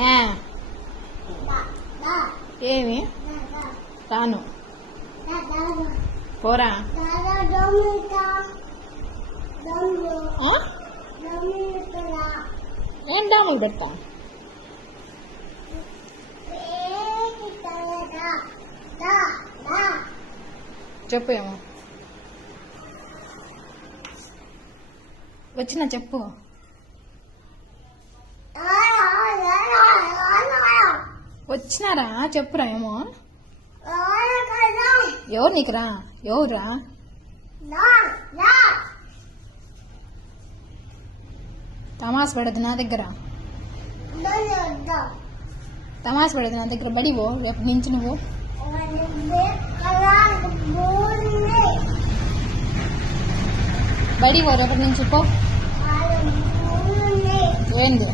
ఏ ఏమి రాను పోరా ఏం డాములు పెడతా చెప్పు ఏమో వచ్చినా చెప్పు వచ్చినారా చెప్పురా ఏమో ఎవరు నీకురా ఎవరురా తమాస్ పడదు నా దగ్గర తమాస్ పడదు నా దగ్గర బడివో రేపు నుంచి నువ్వు బడివో రేపటి నుంచి పో ఏంది